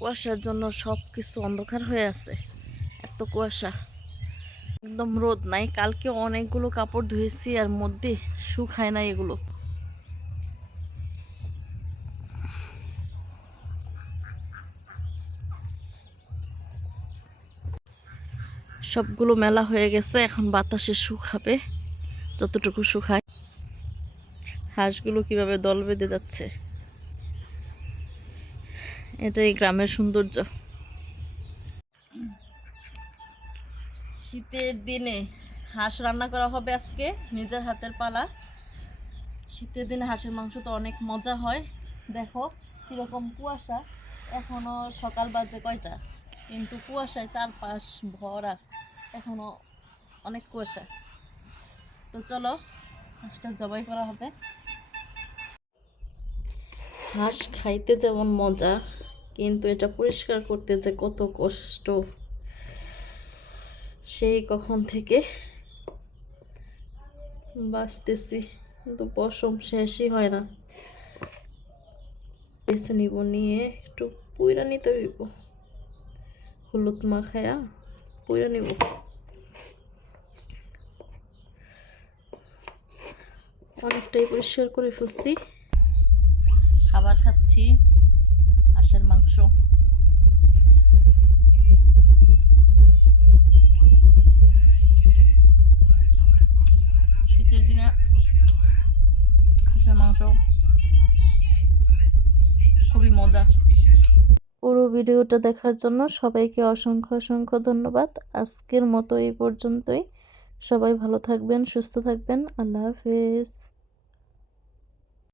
কুয়াশার জন্য সব কিছু অন্ধকার হয়ে আছে। এত কুয়াশা, একদম রোদ নাই। কালকে অনেকগুলো কাপড় ধুয়েছি আর মধ্যে শুকায় না এগুলো। সবগুলো মেলা হয়ে গেছে, এখন বাতাসে শুকাবে যতটুকু শুকায়। হাঁসগুলো কিভাবে দল বেঁধে যাচ্ছে, এটাই গ্রামের সৌন্দর্য। শীতের দিনে হাঁস রান্না করা হবে আজকে, নিজের হাতের পালা। শীতের দিনে হাঁসের মাংস তো অনেক মজা হয়। দেখো কিরকম কুয়াশা, এখনো সকাল বাজে কয়টা, কিন্তু কুয়াশায় চারপাশ ভরা, এখনো অনেক কুয়াশা। তো চলো হাঁসটা জবাই করা হবে। হাঁস খাইতে যেমন মজা, কিন্তু এটা পরিষ্কার করতে যে কত কষ্ট, সেই কখন থেকে বাঁচতেছি, কিন্তু পশম শেষই হয় না। বেছে নিব, নিয়ে একটু পুইরা নিতে হইব, হলুদ মাখায়া পুইরা নিব। অনেকটাই পরিষ্কার করে ফেলছি। খাবার খাচ্ছি, হাঁসের মাংস। শীতের দিনে হাঁসের মাংস খুবই মজা। পুরো ভিডিওটা দেখার জন্য সবাইকে অসংখ্য অসংখ্য ধন্যবাদ। আজকের মতো এই পর্যন্তই। সবাই ভালো থাকবেন, সুস্থ থাকবেন। আল্লাহ হাফেজ।